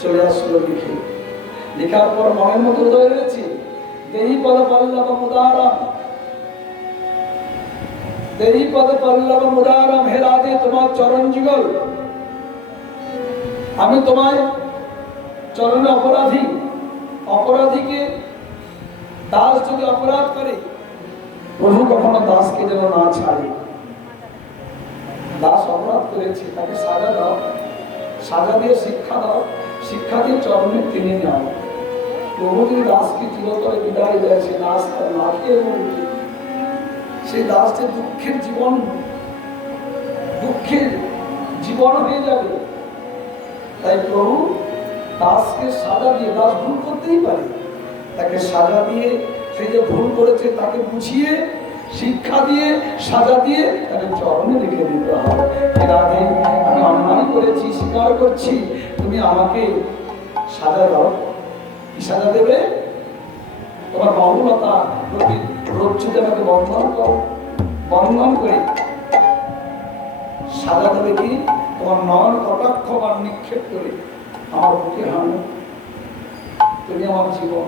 চলে আসলো লিখে, লেখার পর মনের মতো উদয় হয়েছে দেহি পদ পল্লব মুদারম, দেহি পদ পল্লব মুদারম। হে রাধে, তোমার চরণ যুগল, আমি তোমার চরণে অপরাধী। অপরাধীকে দাস যদি অপরাধ করে, প্রভু কখনো দাসকে যেন না ছাড়ে। দাস অপরাধ করেছে, তাকে সাজা দাও, সাজা দিয়ে শিক্ষা দাও, শিক্ষা দিয়ে চরণে টেনে নাও। প্রভু যদি দাসকে চিরতরে বিদায় দেয়, সে দাস তার না খেয়ে মরবে। সেই দাসের দুঃখের জীবন, দুঃখের জীবন হয়ে যাবে। তাই প্রভু দাসকে সাজা দিয়ে, দাস ভুল করতেই পারে, তাকে সাজা দিয়ে, সে যে ভুল করেছে তাকে বুঝিয়ে, শিক্ষা দিয়ে, সাজা দিয়ে তাকে চরণে রেখে দিতে হবে। রাধে, আমি অন্যায় করেছি, স্বীকার করছি, তুমি আমাকে সাজা দাও। কি সাজা দেবে? তোমার বহুলতা রজ্জুতে আমাকে বন্ধন করো, বন্ধন করে সাজা দেবে কি? তোমার নয়ন কটাক্ষ বা নিক্ষেপ করে আমার বুকে হানো। তুমি আমার জীবন,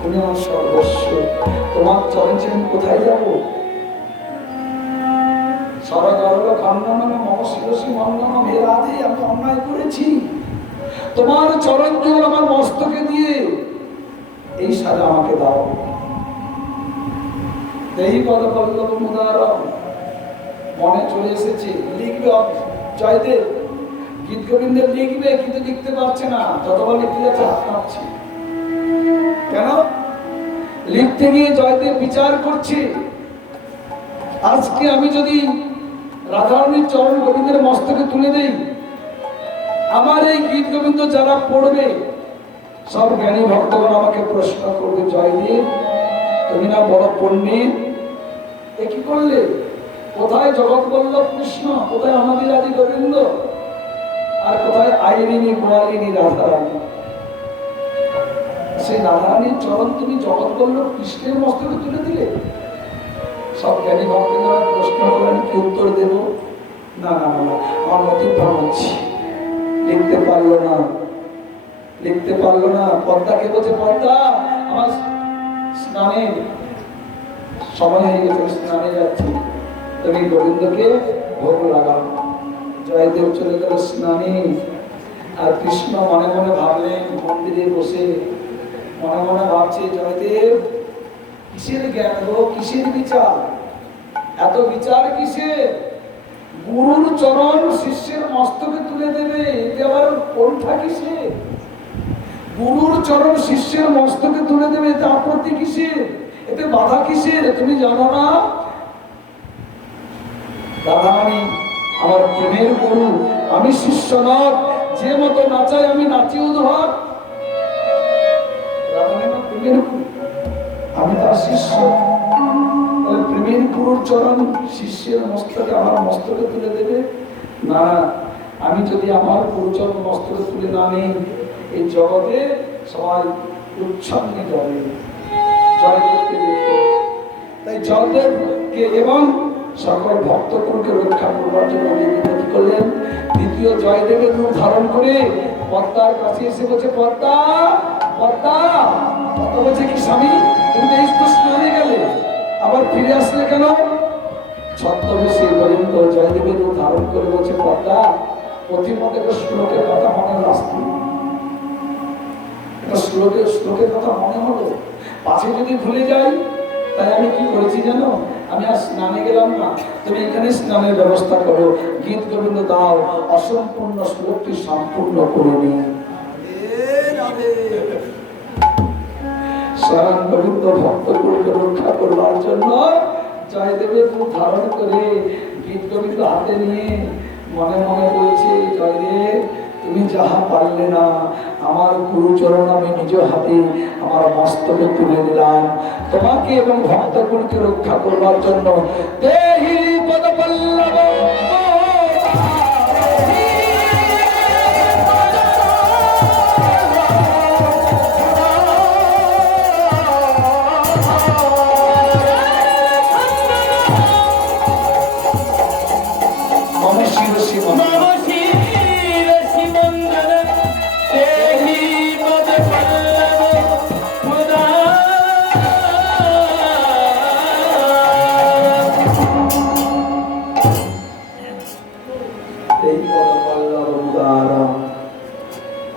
তুমি আমার সর্বস্ব, তোমার চরণ ছেড়ে আমি কোথায় যাব? হে রাধে, আমি অন্যায় করেছি, তোমার চরণ জোর আমার মস্তকে দিয়ে এই সাজা আমাকে দাও। দেহি পদ পল্লব মুদারম, মনে চলে এসেছে। লিখবে জয়দেব, গীত গোবিন্দের লিখবে, কিন্তু লিখতে পারছে না। যতবার লিখতে যাচ্ছে হাত কাঁপছে। কেন? লিখতে গিয়ে জয়দেব বিচার করছে, আজকে আমি যদি রাধারানীর চরণ গোবিন্দের মস্তকে তুলে দেই, আমার এই গীত গোবিন্দ যারা পড়বে, সব জ্ঞানী ভক্তগণ আমাকে প্রশ্ন করবে, জয়দেব তুমি না বড় পণ্ডিত, এ কি করলে? কোথায় জগৎ বল্লভ কৃষ্ণ, কোথায় আমাদের আদি গোবিন্দ, আর কোথায় আইরিনী গোয়ালিনী রাধারানী? সেই রাধারানীর চরণ তুমি জগৎ বল্লভ কৃষ্ণের মস্তকে তুলে দিলে। সব জ্ঞানী ভক্তরা প্রশ্ন করলেন, কি উত্তর দেব? না না না, আমার অতিক্রম হচ্ছে, লিখতে পারলো না, লিখতে পারলো না। পদ্মাকে বলছে, পদ্মা আমার স্নানের সময় হয়ে গেছে, স্নানে যাচ্ছি, তুমি গোবিন্দকে ভোগ লাগাও। জয়দেব চলে গেল স্নানে, আর কৃষ্ণ মনে মনে ভাবলেন, মন্দিরে বসে মনে মনে ভাবছে, জয়দেব কিসের জ্ঞান গো, কিসের বিচার, এত বিচার কিসের? গুরুর চরণ শিষ্যের মস্তকে তুলে দেবে, এতে আবার পন্থা কিসের? গুরুর চরণ শিষ্যের মস্তকে তুলে দেবে, এতে আপত্তি কিসের? এতে বাধা কিসের? তুমি জানো না রাধারানী আমার প্রেমের গুরু, আমি শিষ্য নয়, যে মতো নাচাই আমি নাচি উদ্ভব। রাধারানী আমার প্রেমের গুরু, আমি তার শিষ্য। প্রেমের গুরুর চরণ শিষ্যের মস্তকে, আমার মস্তকে তুলে দেবে না। আমি যদি আমার গুরুচরণ মস্তকে তুলে না নিই, এই জগতে সবাই উচ্ছন্নে যাবে জয়দেবকে দেখে। তাই জয়দেবকে এবং সকল ভক্তগণকে রক্ষা করবার জন্য কি করলেন? দ্বিতীয় জয়দেবের রূপ ধারণ করে পদ্মার কাছে এসে বলছে, পদ্মা পদ্মা। পদ্মা বলছে, কি স্বামী, তুমি এই তো স্নানে গেলে, আবার ফিরে আসলে কেন? ছদ্মবেশে গোবিন্দ জয়দেবের রূপ ধারণ করে বলছে, পদ্মা প্রতিমত শ্লোকের কথা মনে আসছে, শ্লোকের কথা মনে হলো, পাশে যদি ভুলে যাই, তাই আমি কি করেছি জানো? আমি আর স্নানে গেলাম না, তুমি এখানে স্নানের ব্যবস্থা করো, গীত গোবিন্দ দাও, অসম্পূর্ণ শ্লোকটি সম্পূর্ণ করে নিই। স্বয়ং গোবিন্দ ভক্তগুলোকে রক্ষা করবার জন্য জয়দেবের রূপ ধারণ করে গীত গোবিন্দ হাতে নিয়ে মনে মনে বলছে, জয়দেব তুমি যাহা পারলে না, আমার গুরুচরণ আমি নিজ হাতে আমার মস্তকে তুলে দিলাম তোমাকে এবং ভক্তগণকে রক্ষা করবার জন্য। দেহি পদ পল্লব শিব শিব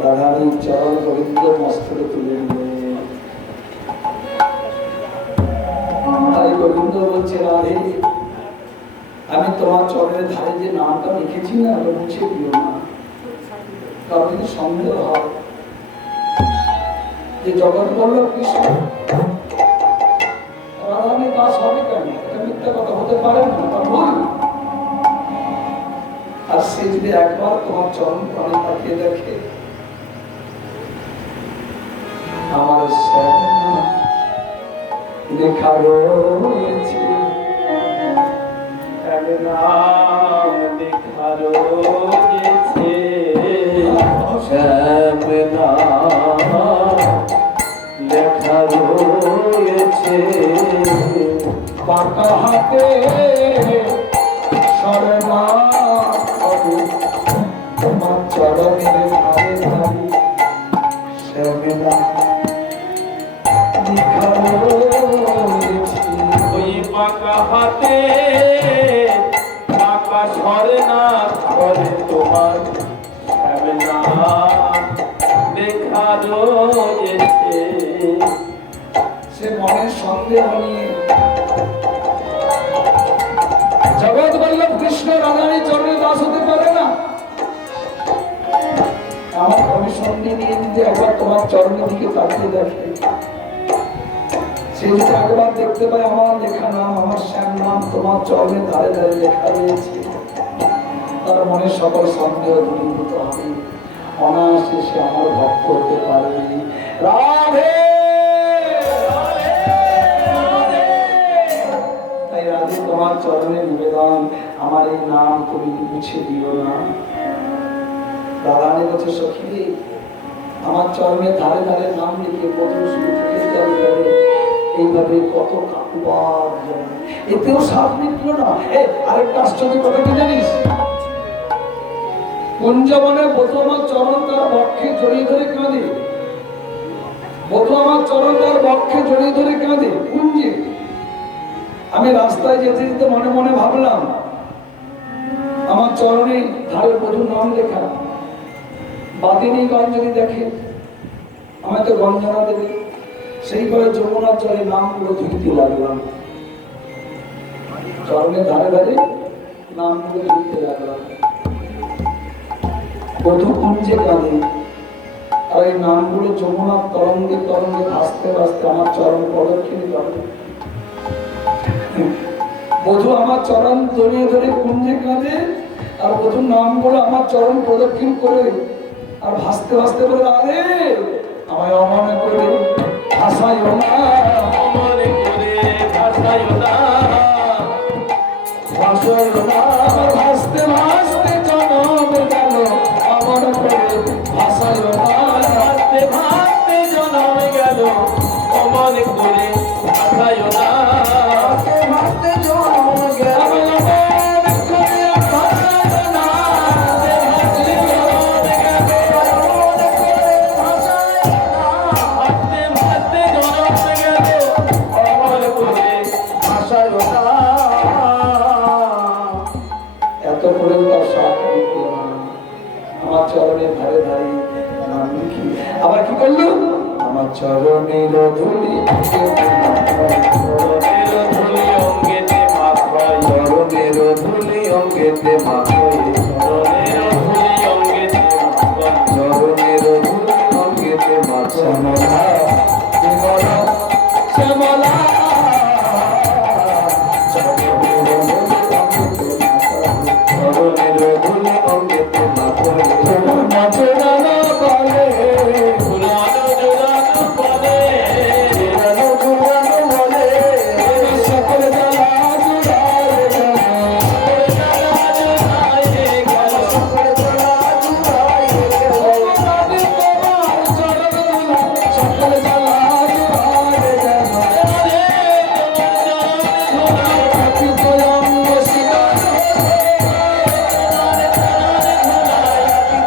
রাধারানীর চরণ গোবিন্দ মস্তকে তুলে নিলেন। তাই গোবিন্দ বলছে, রাধে আমি তোমার চরণের ধারে যে নামটা লিখেছি না, ওটা মুছে দিও না। কারণ যদি সন্দেহ হয় যে জগৎ বল্লভ কৃষ্ণ রাধারানীর দাস হবে কেন, এটা মিথ্যা কথা হতে পারে না, তা ভুল। আর সে যদি একবার তোমার চরণ প্রাণে তাকিয়ে দেখে, আমার লেখা রয়েছে, নাম লেখা রয়েছে, শ্যাম নাম লেখা রয়েছে, পাকা হাতে শরণা হবে তোমার চরণের ধারে ধারে, শ্যাম নাম লেখা রয়েছে। ওই পাকা হাতে পাকা স্বর্ণা করে তোমার শ্যাম নাম লেখা রয়েছে। সে মনের সন্দেহ নিয়ে জগৎ বল্লভ কৃষ্ণ রাধারানীর চরণে দাস হতে পারে না। আমার কমিশন নিয়ে যদি একবার তোমার চরণের দিকে তাকিয়ে দেখে, সে যদি একবার দেখতে পায় আমার লেখা নাম, আমার শ্যাম নাম তোমার চরণের ধারে ধারে লেখা রয়েছে, তার মনে সকল সন্দেহ দূরীভূত হবে, অনায়াসে সে আমার ভক্ত হতে পারবে। রাধে তাই রাধে তোমার চরণে নিবেদন, আমার এই নাম তুমি মুছে দিও না। রাধারানী বলছে, সখী রে, আমার চরণের ধারে ধারে নাম লিখে প্রথম শুরু থেকে জল গেলে এইভাবে কত কাকুবার জল, এতেও সাপ মিটল না। আরেকটা আশ্চর্য কথা কি জানিস, কুঞ্জবনে বধূ আমার চরণ তার বক্ষে জড়িয়ে ধরে কাঁদে, বধূ আমার চরণ তার বক্ষে জড়িয়ে ধরে কাঁদে কুঞ্জে। আমি রাস্তায় যেতে যেতে মনে মনে ভাবলাম, আমার চরণে ধারে বধূর নাম লেখা, বাদিনী গঞ্জ যদি দেখে আমায় তো গঞ্জনা দেবে, সেইভাবে যমুনার জলে নামগুলো ধুইতে লাগলাম, চরণের ধারে ধারে নামগুলো ধুইতে লাগলাম। বধূ কুঞ্জে কাঁদে, আর এই নামগুলো যমুনার তরঙ্গে তরঙ্গে ভাসতে ভাসতে আমার চরণ প্রদক্ষিণ করে। বধূ আমার চরণ জড়িয়ে ধরে কুঞ্জে কাঁদে, আর বধূর নামগুলো আমার চরণ প্রদক্ষিণ করে আর ভাসতে ভাসতে বলে, আরে আমায় অমনে করে ভাসাইও না, অমরে করে ভাসাইও না, ভাসাইও না, ভাসতে ভাসতে জনম গেল, অমনে করে ভাসাইও না, ভাসতে ভাসতে জনম গেল, অমরে করে ভাসাইও না, ভাসতে ভাসতে জনম গেল, অমনে করে ভাসাইও না, ভাসতে ভাসতে জনম গেল, অমনে করে ভাসাইও না, ভাসতে ভাসতে জনম গেল, অমরে করে ভাসাইও না। এত করে তার সাথ দিতে আমার চরণের ধারে ধারে নাম লিখি। আবার কি করলো, আমার চরণের ধুলি চরণের ধুলি অঙ্গেতে মাখাই, চরণের ধুলি অঙ্গেতে মাখাই, চরণের ধুলি অঙ্গেতে মাখাই, চরণের ধুলি অঙ্গেতে মাখাই, শ্যামলা শ্যামলা চরণের ধুলি অঙ্গেতে মাখাই, নাচরানো বলে পুরানো জোড়ানো বলে, জোড়ানো জোড়ানো বলে, সকল জ্বালা জুড়ায় গেল, জ্বালা জোড়ায় গেল, সকল জ্বালা জুড়ায় গেল, রাধে তোমার চরণ ধুলা, সকল জ্বালা জুড়ায় গেল, রাধে তোমার চরণ ধুলা, থাকিত অঙ্গ শিকার, থাকিত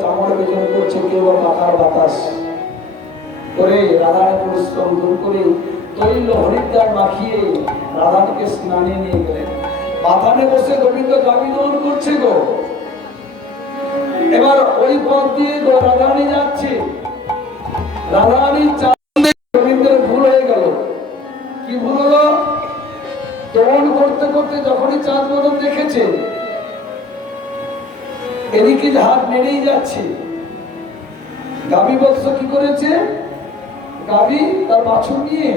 চামড় বেজন করছে, কেউ বা পাখার বাতাস করে রাধার পরিশ্রম দূর করে তৈল হরিদ্বার মাখিয়ে রাধাকে স্নানে নিয়ে গেলেন। বাতানে বসে গোবিন্দ গাবি দৌড় করছে গো। এবার ওই পথ দিয়ে গো রাধারানী যাচ্ছে। রাধারানীর চাঁদে গোবিন্দের ভুল হয়ে গেল। কি ভুল হলো? দৌড় করতে করতে যখনই চাঁদ বদন দেখেছে, এদিকে হাত নেড়েই যাচ্ছে। গাবি বৎস কি করেছে? গাবি তার বাছুর নিয়ে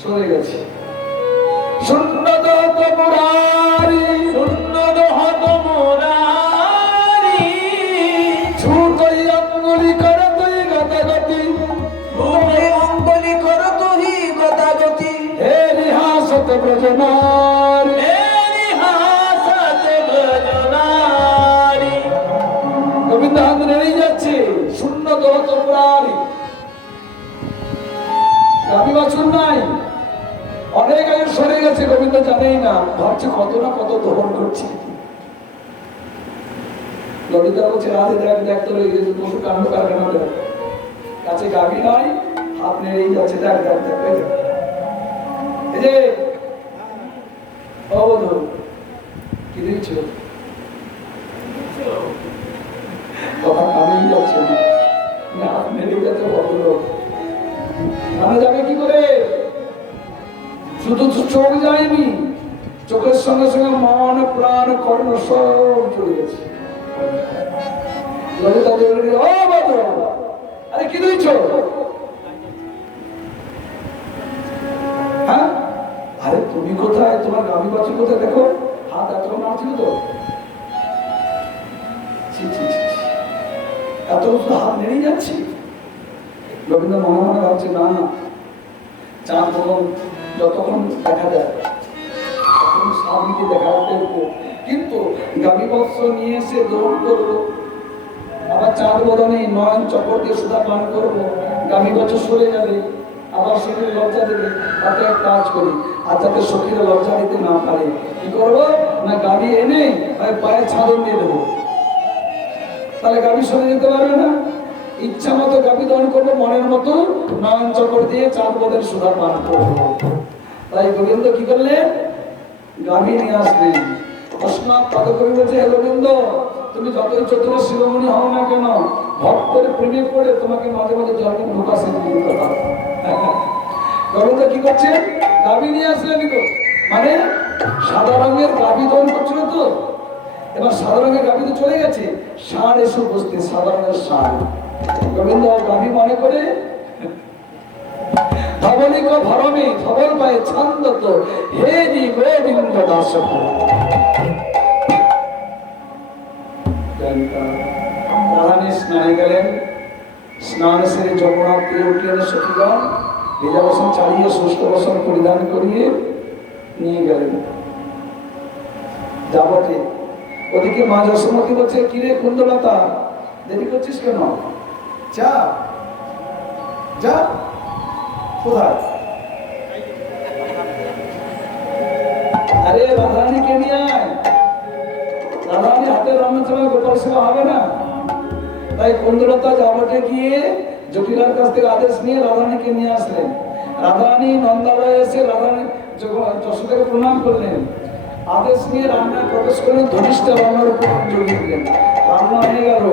সরে গেছে। শূন্য দহত মুরারি, শূন্য দহত মুরারি, ছুটই অঙ্গুলি কর তুই গতাগতি, ছুটই অঙ্গুলি কর তুই গতাগতি, হে রিহাসত ব্রজনারি, হে রিহাসত ব্রজনারি। গোবিন্দ হাত নেড়েই যাচ্ছে। শূন্য দহত মুরারি, গাবি বাছুর নাই, অনেক আগে সরে গেছে। গোবিন্দ জানেই না, ভাবছে কত না কত দহন করছে। ললিতা বলছে রাধে দেখ দেখ তো রয়ে গেছে পশু কাণ্ড কারখানা দেখ, কাছে গাবি নাই, হাত নেড়েই যাচ্ছে। দেখ দেখ দেখ এই দেখ। এই যে অবধ কি দিচ্ছ? কথা কানেই যাচ্ছে না, হাত নেড়েই যাচ্ছে ভদ্রলোক। কানে যাবে কি করে? শুধু চোখ যায়নি, চোখের সঙ্গে সঙ্গে মন প্রাণ কর্ণ সব চলে গেছে। ললিতা দেবী, ও বাবা, আরে কি দিচ্ছ? হ্যাঁ, আরে তুমি কোথায়? তোমার গাভী বাছুর কোথায়? দেখো হাত এত নাড়ছিল তো। ছি ছি ছি, এত শুধু হাত নেড়েই যাচ্ছি। রবীন্দ্র মনে মনে ভাবছে না, চাঁদ বদন যতক্ষণ দেখা যায় তখন স্বামীকে দেখা দেখবো, কিন্তু গাভী বৎস নিয়ে এসে দৌড় করবো, আবার চাঁদ বদনে নয়ন চক্কর দিয়ে সুধা পান করবো, গাভী বৎস সরে যাবে, আবার শরীরে লজ্জা দেবে। তাতে এক কাজ করি, আর যাতে সখীরা লজ্জা দিতে না পারে, কি করবো না গাভী এনে পায়ে ছাদন দিয়ে দেবো, তাহলে গাভী সরে যেতে পারবে না। ইচ্ছা মতো গাভী দহন করবো, মনের মতো নয়ন চক্কর দিয়ে চাঁদ বদনে সুধা পান করবো। তাই গোবিন্দ কি করলেন? গাভী নিয়ে আসলেন। অস্মাৎ পদকবি বলছে, হে গোবিন্দ, তুমি যতই চতুর শিরোমণি হও না কেন, ভক্তের প্রেমে পড়ে তোমাকে মাঝে মাঝে জন্ম ঢোকাছে। গোবিন্দ কি করছে? গাভী নিয়ে আসলেন। মানে সাদা রঙের গাভী দহন করছিল তো, এবার সাদা রঙের গাভী তো চলে গেছে, ষাঁড় এসে বসতে, সাদা রঙের ষাঁড়। গোবিন্দ গাভী মনে করে ধবলিক ভরমে ধবল পায়ে ছন্দ তো, হে জি গোবিন্দ দাস। রাধারানী স্নানে গেলেন। স্নান সেরে যমুনা তীরে উঠলেন সখীগণ, ভেজা বসন চালিয়ে শুষ্ক বসন পরিধান করিয়ে নিয়ে গেলেন যাবতে। ওদিকে মা যশোমতী বলছে, কিরে কুন্দলতা, দেরি করছিস কেন? যা যা। কোথায়? আরে রাধারানীকে নিয়ে আয়। রাধারানী হাতের রান্নার সময় গোপাল সেবা হবে না, তাই কুন্দলতা যাবতে গিয়ে জটিলার কাছ থেকে আদেশ নিয়ে রাধারানীকে নিয়ে আসলেন। রাধারানী নন্দালয়ে এসে রাধারানী যশোদাকে প্রণাম করলেন, আদেশ নিয়ে রান্নায় প্রবেশ করলেন। ধনিষ্ঠ রান্নার উপর জড়িয়ে দিলেন। রান্না হয়ে গেল,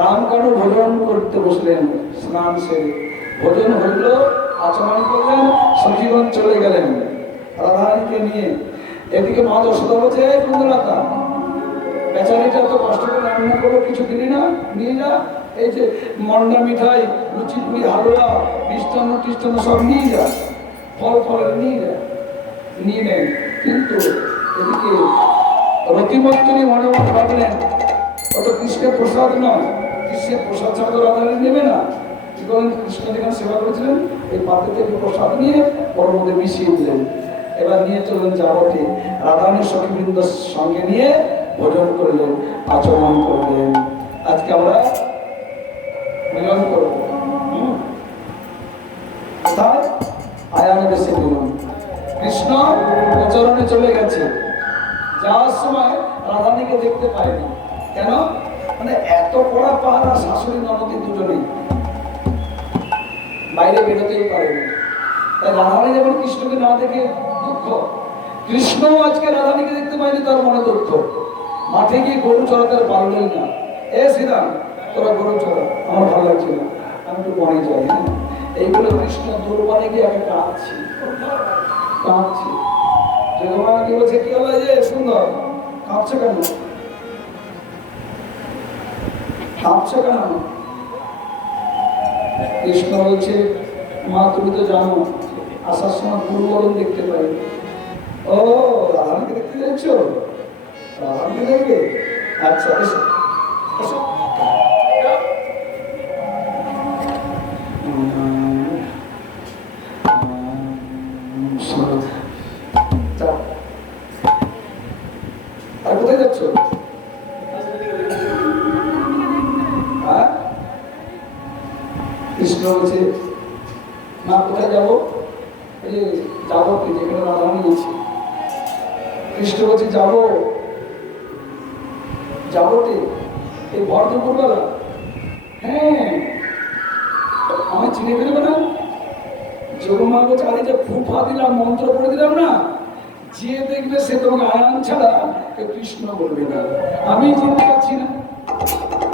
রামকানু ভোজন করতে বসলেন। স্নান সেরে ভোজন হইল, আচমন করলেন, সজীবন চলে গেলেন রাধারানীকে নিয়ে। এদিকে মা যশোদা বলছে, কুন্দলতা, বেচারিটা তো কষ্ট করে রান্না করবো, কিছু দিলি না, নিয়ে যা। এই যে মন্ডা মিঠাই, লুচি পুরি, হালুয়া, মিষ্টান্ন টিষ্টান্ন সব নিয়ে যা, ফল ফল নিয়ে যা, নিয়ে নেন। কিন্তু এদিকে রতিমত্তরী মনে মনে ভাবলেন, অত কৃষ্ণের প্রসাদ নয়, কৃষ্ণের প্রসাদ ছাড়া তো রাধারানী নেবে না। কি করেন? কৃষ্ণ যেখানে সেবা করেছিলেন, এই পাত্র থেকে প্রসাদ নিয়ে ওর মধ্যে মিশিয়ে দিলেন। এবার নিয়ে চললেন যাবতে। রাধারানীর সখীবৃন্দ সঙ্গে নিয়ে ভোজন করলেন, আচমন করলেন। আজকে আমরা মিলন করবো। আয়ানে বেশি মিলন। কৃষ্ণ প্রচরণে চলে গেছে, যাওয়ার সময় রাধারানীকে দেখতে পায়নি। কেন? মানে এত কড়া পাহারা শাশুড়ি ননদী দুজনেই, বাইরে বেরোতেই পারেনি। তাই রাধারানী যেমন কৃষ্ণকে না দেখে দুঃখ, কৃষ্ণ আজকে রাধারানীকে দেখতে পায়নি, তার মনে দুঃখ। মাঠে গিয়ে গরু চড়াতে পারলেই না। এ শ্রীরাম, তোরা গরু চড়া, আমার ভালো লাগছে না, আমি একটু বনে যাই। হ্যাঁ, এইগুলো কৃষ্ণ দুর্বনে গিয়ে আমি কাঁদছি কাঁদছি। জগমা কি বলছে, কি হলো যে সুন্দর, কাঁদছো কেন? কাঁদছো কেন? কৃষ্ণ বলছে, মা তুমি তো জানো আসার সময় দুর্বলন দেখতে পাই। ও, রাধারানীকে দেখতে যাচ্ছ? রাধারানীকে দেখবে? আচ্ছা, এসো এসো। আর কোথায় যাচ্ছ? কৃষ্ণ বলছে, মা কোথায় যাবো? এই যে যাবো, যেখানে রাধারানী আছে। কৃষ্ণ বলছে, যাবো যাবোতে এই ভর দুপুরবেলা? হ্যাঁ, আমি চিনে ফেলবে না? জগমা বলছে, আরে যে ফুফা দিলাম, মন্ত্র পড়ে দিলাম না, যে দেখবে সে তোমাকে আয়ান ছাড়া কেউ কৃষ্ণ বলবে না। আমি চিনতে পারছি না,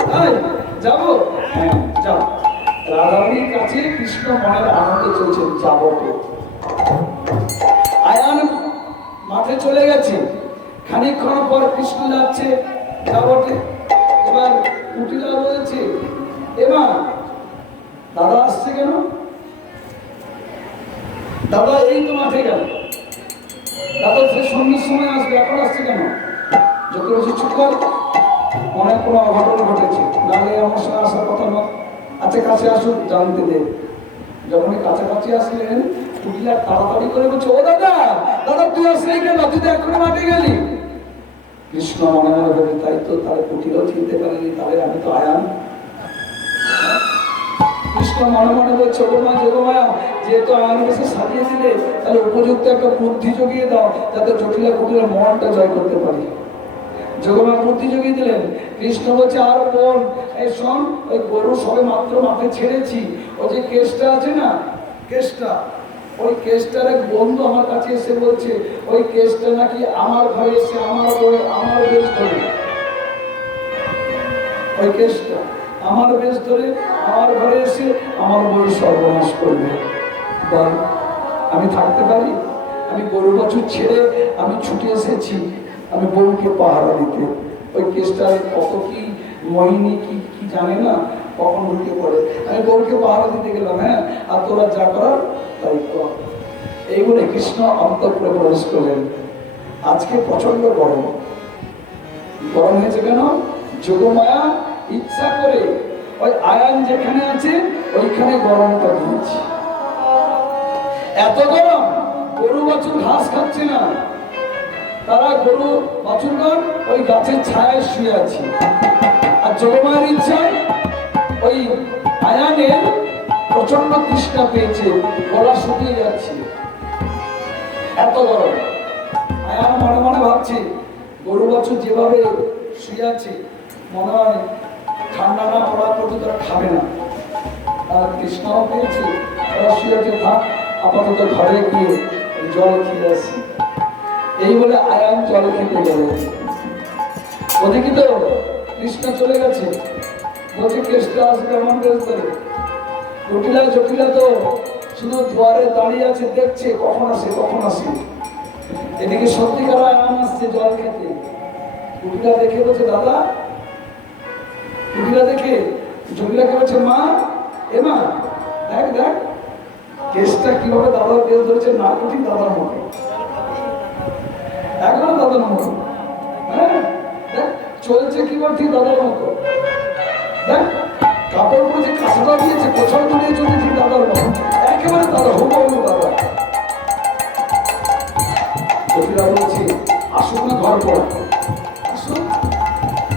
তাই যাবো? হ্যাঁ যাও। রাধারানীর কাছে কৃষ্ণ মনের আনন্দে চলছে, যাবো। আয়ান মাঠে চলে গেছে, খানিকক্ষণ পর কৃষ্ণ যাচ্ছে যাবটে। এবার কুটিলা বলছে, এবার দাদা আসছে কেন? দাদা এই তো মাঠে গেল, দাদা সে সন্ধ্যের সময় আসবে, এখন আসছে কেন? যত বেশি চুপ কর, অনেক কোনো অঘটন ঘটেছে, নাহলে আমার সঙ্গে আসার কথা নয়। আচ্ছা কাছে আসুন, জানতে দে। যখনই কাছাকাছি আসলেন, কুটিলা তাড়াতাড়ি করে বলছে, ও দাদা, দাদা তুই আসলি কেন? তুই তো এখনো মাঠে গেলি। কৃষ্ণ মনে মনে ভেবে, তাই তো, তাহলে কুটিলাও চিনতে পারেনি, তাহলে আমি তো আয়ান। কৃষ্ণ মনে মনে বলছে, জগমা জগমা, যেহেতু আয়ান বেশি সাজিয়ে দিলে, তাহলে উপযুক্ত একটা বুদ্ধি জগিয়ে দাও, যাতে জটিলা কুটিলা মনটা জয় করতে পারি। জগমা বুদ্ধি জগিয়ে দিলেন। কৃষ্ণ বলছে, আর বোন, এই শোন, ওই গরু সবে মাত্র মাঠে ছেড়েছি, ওই যে কেসটা আছে না, কেসটা, ওই কেসটার এক বন্ধু আমার কাছে এসে বলছে, ওই কেসটা নাকি আমার ঘরে এসে আমার বেশ ধরে, ওই কেসটা আমার বেশ ধরে আমার ঘরে এসে আমার বই সর্বনাশ করবে। বল, আমি থাকতে পারি? আমি গরু বাছুর ছেড়ে আমি ছুটে এসেছি আমি বউকে পাহারা দিতে। ওই কেসটা কত কি মোহিনী কি জানে না, কখন ঢুকে পড়ে। আমি বউকে পাহারা দিতে গেলাম, হ্যাঁ, আর তোরা যা করার তাই কর। এই বলে কৃষ্ণ অন্তঃপুরে প্রবেশ করলেন। আজকে প্রচন্ড গরম। গরম হয়েছে কেন? যোগমায়া ইচ্ছা করে ওই আয়ান যেখানে আছে ওইখানে গরমটা দিয়েছে। এত গরম, গরু বাছুর ঘাস খাচ্ছে না, তারা গরু বাছুরগণ ওই গাছের ছায়ায় শুয়ে আছে। আর যোগমায়ের ইচ্ছায় ওই আয়ানের প্রচন্ড তৃষ্ণা পেয়েছে, গলা শুকিয়ে যাচ্ছে, এত গরম। আয়ান মনে মনে ভাবছে, গরু বাছুর যেভাবে শুয়ে আছে, মনে হয় ঠান্ডা না পড়ার প্রতি তারা খাবে না। আর কৃষ্ণও পেয়েছে, তারা শুয়ে আছে, থাক আপাতত ঘরে গিয়ে জল খেয়ে আসি। এই বলে আয়ান জল খেতে গেল। ওদিকে তো কৃষ্ণ চলে গেছে, বলছে কৃষ্ণ আসবে আমার বেশ ধরে। জটিলা জটিলা তো শুধু দুয়ারে দাঁড়িয়ে আছে, দেখছে কখন আসে কখন আসে। এদিকে সত্যিকার আয়ান আসছে জল খেতে। জটিলা দেখে বলছে, দাদা। জটিলা দেখে জটিলাকে বলছে, মা, এ মা, দেখ দেখ কেসটা কিভাবে দাদার বেশ ধরেছে, না কঠিন দাদার মতো, একদম দাদার মতো। হ্যাঁ, দেখ চলছে কিভাবে ঠিক দাদার মতো। দেখ কাপড় পরে যে কাঁচাটা দিয়েছে, কোথাও তুলে চলছে ঠিক দাদার মতো, একেবারে দাদা, হুবহু দাদা। জটিলা বলছে, আসুন না ঘর পর, আসুন,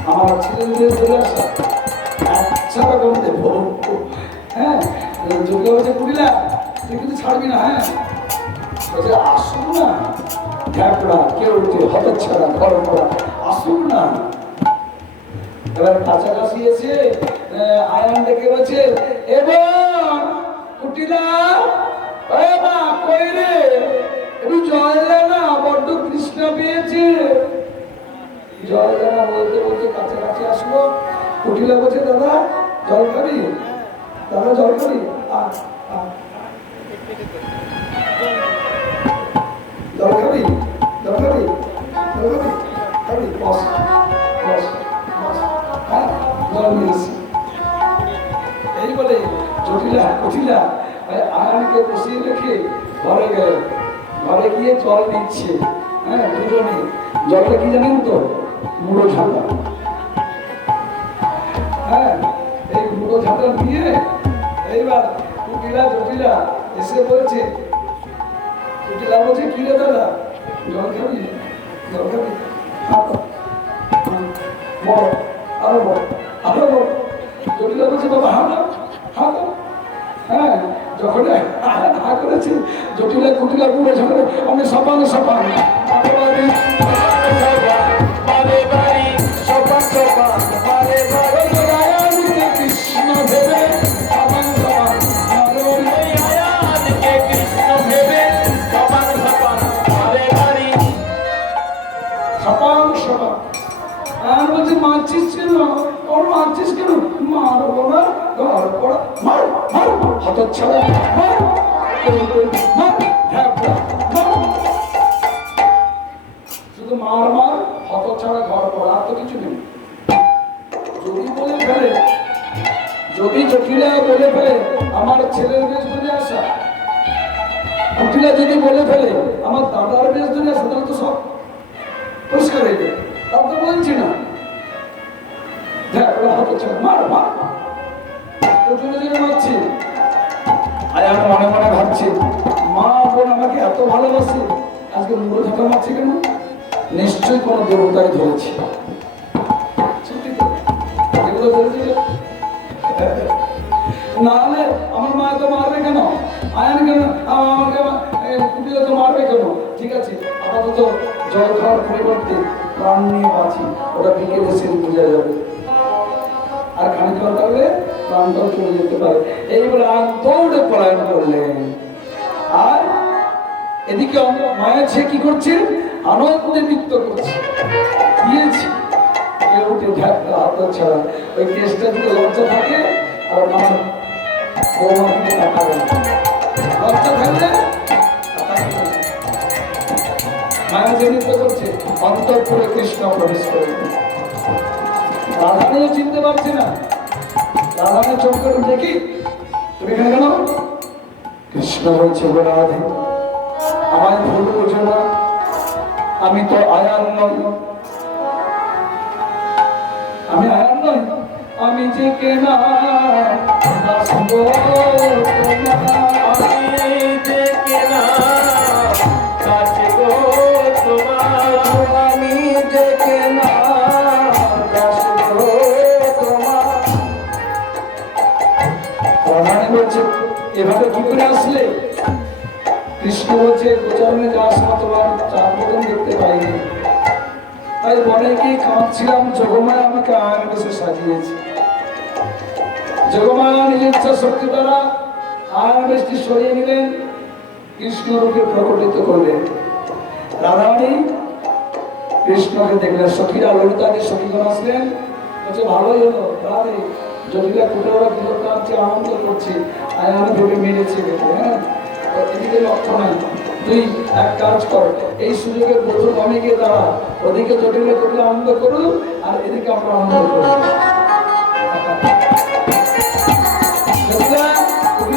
আমার ছেলেদের চলে আসা, আচ্ছা রকম দেবো। হ্যাঁ, জটিলা বলছে, কুটিলা তুই কিন্তু ছাড়বি না। হ্যাঁ, বলছে, আসুন না ঢ্যাপড়া, কেউ হতচ্ছাড়া, ঘর পড়া, আসুন না। এবার কাছাকাছি এসে আয়ান ডেকে বলছে, এবং কুটিলা মা কই রে, একটু জল দে না, বড্ড কৃষ্ণ পেয়েছে। জল দে না বলতে বলতে কাছাকাছি আসলো। কুটিলা বলছে, দাদা জল খাবি, দাদা জল খাবি, জল খাবি, জল খাবি, জল খাবি, খাবি, বস বস বস, হ্যাঁ জল নিয়েছি। এই বলে জটিলা কুটিলা আয়ানকে বসিয়ে রেখে ঘরে গেল। ঘরে গিয়ে জল নিচ্ছে, হ্যাঁ দুজনে। জলটা কি জানেন তো? মুড়ো ঝাঁটা। হ্যাঁ এই মুড়ো ঝাঁটা নিয়ে এইবার কুটিলা জটিলা এসে বলছে, কুটিলা বলছে, কি রে দাদা জল খাবি, জল খাবি, বড় আরো বড় আরো বড়। জটিলা বলছে, বাবা হা হা, হ্যাঁ যখন হা করেছি জটিলা কুটিলা পুরো ঝগড়ে আমি সপান সপান কৃষ্ণ ভেবে সপান সপান সপান সপান। আর বলছে, মারছিস কেন? ওর মারছিস কেন? মারবো না, ঘর পড়া, মার মার হঠাৎ ছাড়া মার মার, শুধু মার মার হঠাৎ ছাড়া ঘর পড়া, আর তো কিছু নেই। যদি বলে ফেলে, যদি জটিলা বলে ফেলে আমার ছেলের বেশ ধরে আসা, কুটিলা যদি বলে ফেলে আমার দাদার বেশ ধরে আসা, তাহলে তো সব পরিষ্কার হয়ে যাবে। তার তো বলছি না, দেখ ওরা হঠাৎ ছাড়া মার মার, জোরে জোরে মারছি। আয়ান মনে মনে ভাবছে, মা বোন আমাকে এত ভালোবাসে, আজকে মুড়ো ঝাঁটা মারছে কেন? নিশ্চয়ই কোনো দেবতায় ধরেছে। সত্যি তো এগুলো ধরেছিল, নাহলে আমার মা তো মারবে কেন? আয়ান কেন আমাকে কুটিলা তো মারবে কেন? ঠিক আছে, আপাতত জল খাওয়ার পরিবর্তে প্রাণ নিয়ে বাঁচি, ওটা বিকেলে সেরে বোঝা যাবে। আর খানিক জল থাকলে প্রাণটাও চলে যেতে পারে। এই বলে আর দৌড়ে পলায়ন করলেন। আর এদিকে মায়ের ছেলে কি করছে? আনন্দে নৃত্য করছে। দিয়েছি কেউ উঠে ঢাকা হাত ছাড়া, ওই কেসটা দিকে লজ্জা থাকে আর আমার বৌমা দিকে তাকাবে না। লজ্জা থাকলে মায়ের যে নৃত্য করছে, অন্তঃপুরে কৃষ্ণ প্রবেশ করে। রাধানিও চিনতে পারছি না। রাধানের চোখ করে দেখি, তুমি এখানে কেন? কৃষ্ণ বলছে, রাধে আমায় ভুল বোঝো না, আমি তো আয়ান নই, আমি আয়ান নই, আমি যে কেনা দাস গো তোমার, আমি যে কেনা দাস গো তোমার, আমি যে কেনা দাস গো তোমার। প্রধান বলছে, এভাবে কি করে আসলে? কৃষ্ণ বলছে, গোচারণে যাওয়ার সময় তোমার চার বদন দেখতে পাইনি, তাই বনে গিয়ে কাঁদছিলাম, যোগমায়া আমাকে আয়ন বেশে সাজিয়েছে। যোগমায়া নিজের ইচ্ছা শক্তি দ্বারা আয়ন বেশটি সরিয়ে নিলেন, কৃষ্ণ রূপে প্রকটিত করলেন। রাধারানী কৃষ্ণকে দেখলেন, সখীরা ললিতাকে সখীগণ আসলেন, বলছে ভালোই হলো রাধে, জটিলা কুটিরা বিজয় কাঁদছে, আনন্দ করছে, আয়ান ভেবে মেরেছে। হ্যাঁ এদিকে লক্ষ্য নাই, তুই এক কাজ কর, এই সুযোগে প্রথম আমি গিয়ে দাঁড়া, ওদিকে জটিলে জটিলে আনন্দ করুন আর এদিকে আমরা আনন্দ করুন।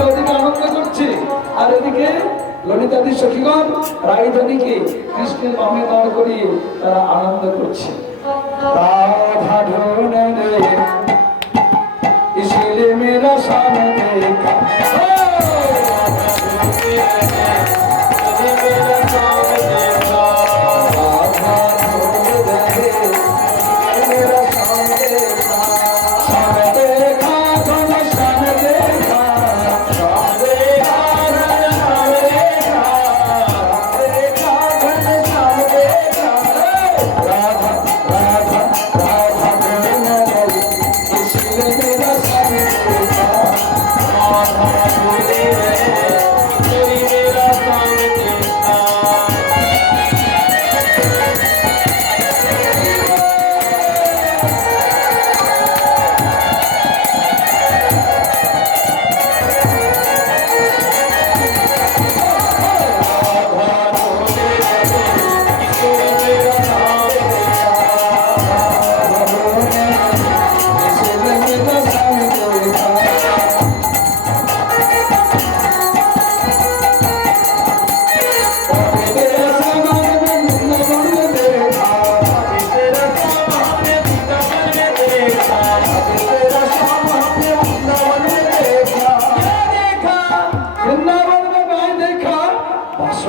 ওদিকে আনন্দ করছে আর এদিকে ললিতাদি সখীগণ রাইধানীকে কৃষ্ণের বামে দাঁড় করিয়ে তারা আনন্দ করছে। রাধা ঢোনে ইসলিয়ে মেরা সামনে দেখা,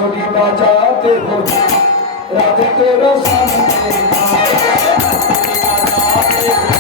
बांसुरी बजाते हो राधे तेरा सामने बांसुरी बजाते हो